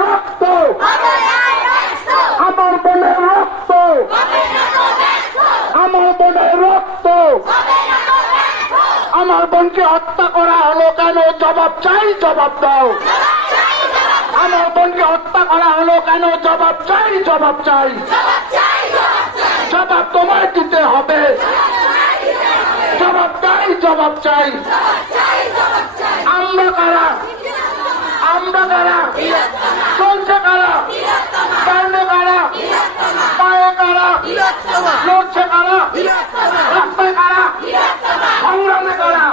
রক্ত আমার বোনের রক্ত, আমার বোনের রক্ত, আমার বোনকে হত্যা করা হলো কেন? জবাব চাই, জবাব দাও। আমার বোনকে হত্যা করা হলো কেন? জবাব চাই, জবাব চাই। জবাব তোমায় দিতে হবে। জবাব চাই, জবাব চাই। আমরা কারা? আমরা কারা? চলছে কারা? কাণ্ডে কারা? পায়ে কারা? লড়ছে কারা? রাস্তায় কারা? সংগ্রামে কারা?